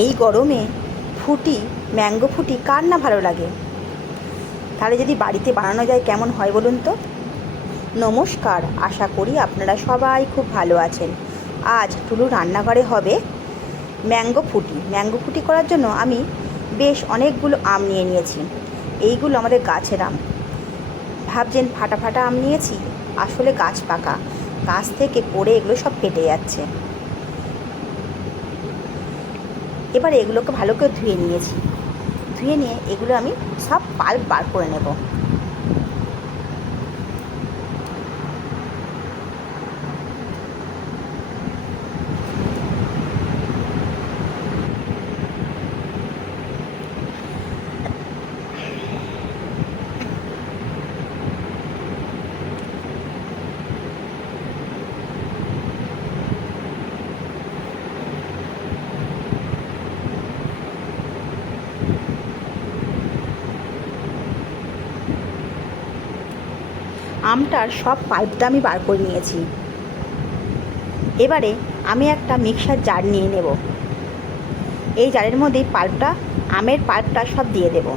এই গরমে ফুটি, ম্যাঙ্গো ফুটি কার না ভালো লাগে? তাহলে যদি বাড়িতে বানানো যায় কেমন হয় বলুন তো? নমস্কার, আশা করি আপনারা সবাই খুব ভালো আছেন। আজ টুলু রান্নাঘরে হবে ম্যাঙ্গো ফুটি। ম্যাঙ্গো ফুটি করার জন্য আমি বেশ অনেকগুলো আম নিয়ে নিয়েছি। এইগুলো আমাদের গাছের আম। ভাবছেন ফাটা ফাটা আম নিয়েছি? আসলে গাছ পাকা। গাছ থেকে পড়ে এগুলো সব ফেটে যাচ্ছে। এবার এগুলোকে ভালো করে ধুয়ে নিয়েছি। ধুয়ে নিয়ে এগুলো আমি সব পাল্প বার করে নেব। আমটার সব পাইপটা আমি বার করে নিয়েছি। এবারে আমি একটা মিক্সার জার নিয়ে নেব। এই জারের মধ্যেই পাল্পটা আমের পাল্পটা সব দিয়ে দেব।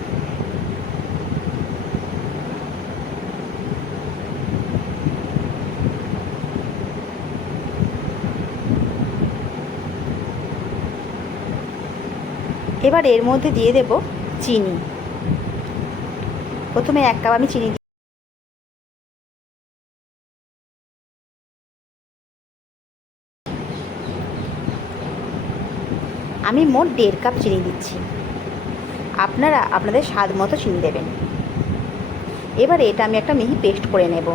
এবার এর মধ্যে দিয়ে দেব চিনি। প্রথমে এক কাপ আমি চিনি আমি মোট দেড় কাপ চিনি দিচ্ছি। আপনারা আপনাদের স্বাদ মতো চিনি দেবেন। এবারে এটা আমি একটা মিহি পেস্ট করে নেব।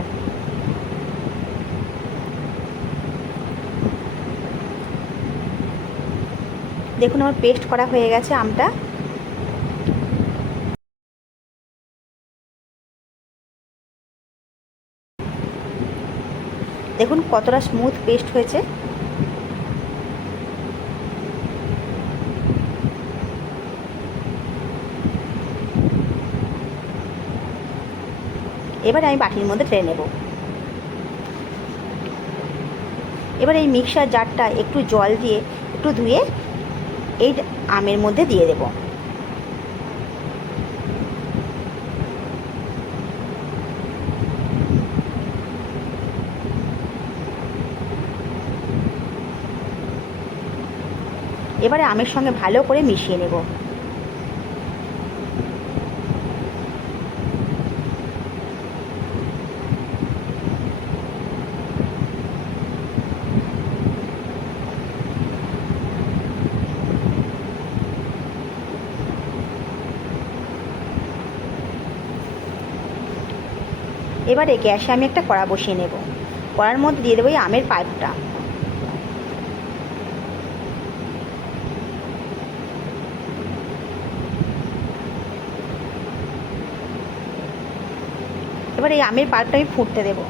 দেখুন আমার পেস্ট করা হয়ে গেছে আমটা। দেখুন কতটা স্মুথ পেস্ট হয়েছে। এবারে আমি বাটির মধ্যে ট্রে নেব। এবার এই মিক্সার জারটা একটু জল দিয়ে একটু ধুয়ে এই আমের মধ্যে দিয়ে দেব। এবারে আমের সঙ্গে ভালো করে মিশিয়ে নেব। এবারে গ্যাসে আমি একটা কড়া বসিয়ে নেব। কড়ার মধ্যে দিয়ে দেবো এই আমের পাইপটা। এবার এই আমের পাইপটা আমি ফুটতে দেবো।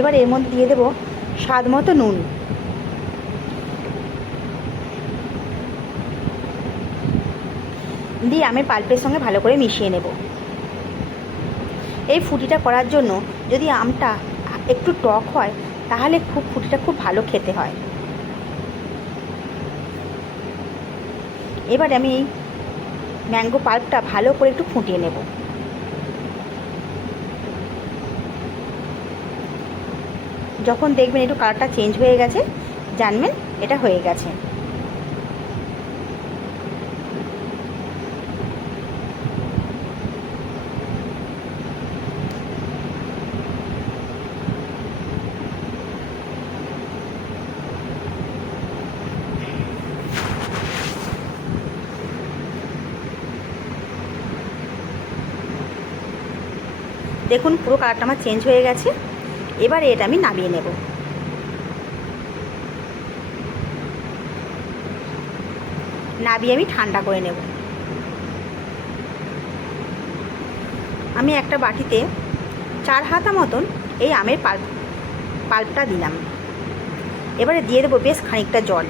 এবার এর মধ্যে দিয়ে দেবো স্বাদ মতো নুন। দিয়ে আমের পাল্পের সঙ্গে ভালো করে মিশিয়ে নেব। এই ফুটিটা করার জন্য যদি আমটা একটু টক হয়, তাহলে খুব ফুটিটা খুব ভালো খেতে হয়। এবার আমি এই ম্যাঙ্গো পাল্পটা ভালো করে একটু ফুটিয়ে নেব। যখন দেখবেন একটু কালারটা চেঞ্জ হয়ে গেছে, জানবেন এটা হয়ে গেছে। দেখুন পুরো কালারটা আমার চেঞ্জ হয়ে গেছে। এবারে এটা আমি নামিয়ে নেব। নাবিয়ে আমি ঠান্ডা করে নেব। আমি একটা বাটিতে চার হাতা মতন এই আমের পাল্প, পাল্পটা দিলাম। এবারে দিয়ে দেবো বেশ খানিকটা জল।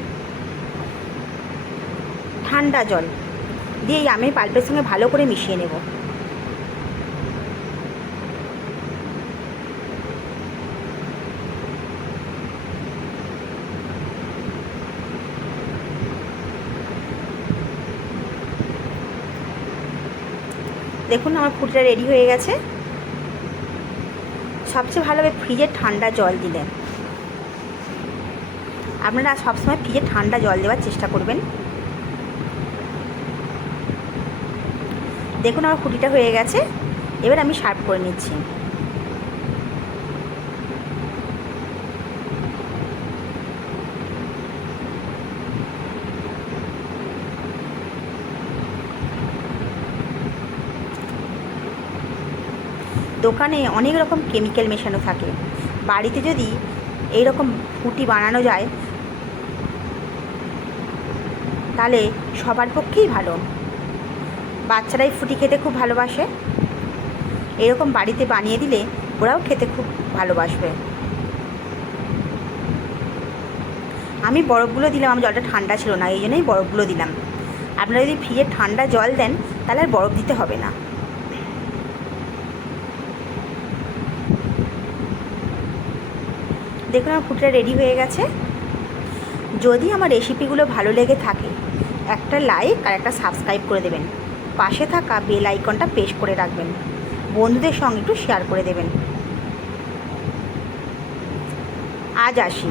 ঠান্ডা জল। দিয়ে এই আমের পাল্পের সঙ্গে ভালো করে মিশিয়ে নেব। দেখুন, আমার ফুটটা রেডি হয়ে গেছে। সবচেয়ে ভালো হবে ফ্রিজে ঠান্ডা জল দিলেন আপনারা সবসময় ফ্রিজে ঠান্ডা জল দেওয়ার চেষ্টা করবেন। দেখুন, আমার ফুটিটা হয়ে গেছে। এবার আমি সার্ভ করে নিচ্ছি। দোকানে অনেক রকম কেমিক্যাল মেশানো থাকে। বাড়িতে যদি এই রকম ফুটি বানানো যায়, তাহলে সবার পক্ষেই ভালো। বাচ্চারাই ফুটি খেতে খুব ভালোবাসে। এরকম বাড়িতে বানিয়ে দিলে ওরাও খেতে খুব ভালোবাসবে। আমি বরফগুলো দিলাম, আমার জলটা ঠান্ডা ছিল না, এই জন্যই বরফগুলো দিলাম। আপনারা যদি ফ্রিজে ঠান্ডা জল দেন, তাহলে আর বরফ দিতে হবে না। দেখুন আমার ফুটটা রেডি হয়ে গেছে। যদি আমার রেসিপিগুলো ভালো লেগে থাকে, একটা লাইক আর একটা সাবস্ক্রাইব করে দেবেন। পাশে থাকা বেল আইকনটা প্রেস করে রাখবেন। বন্ধুদের সঙ্গে একটু শেয়ার করে দেবেন। আজ আসি।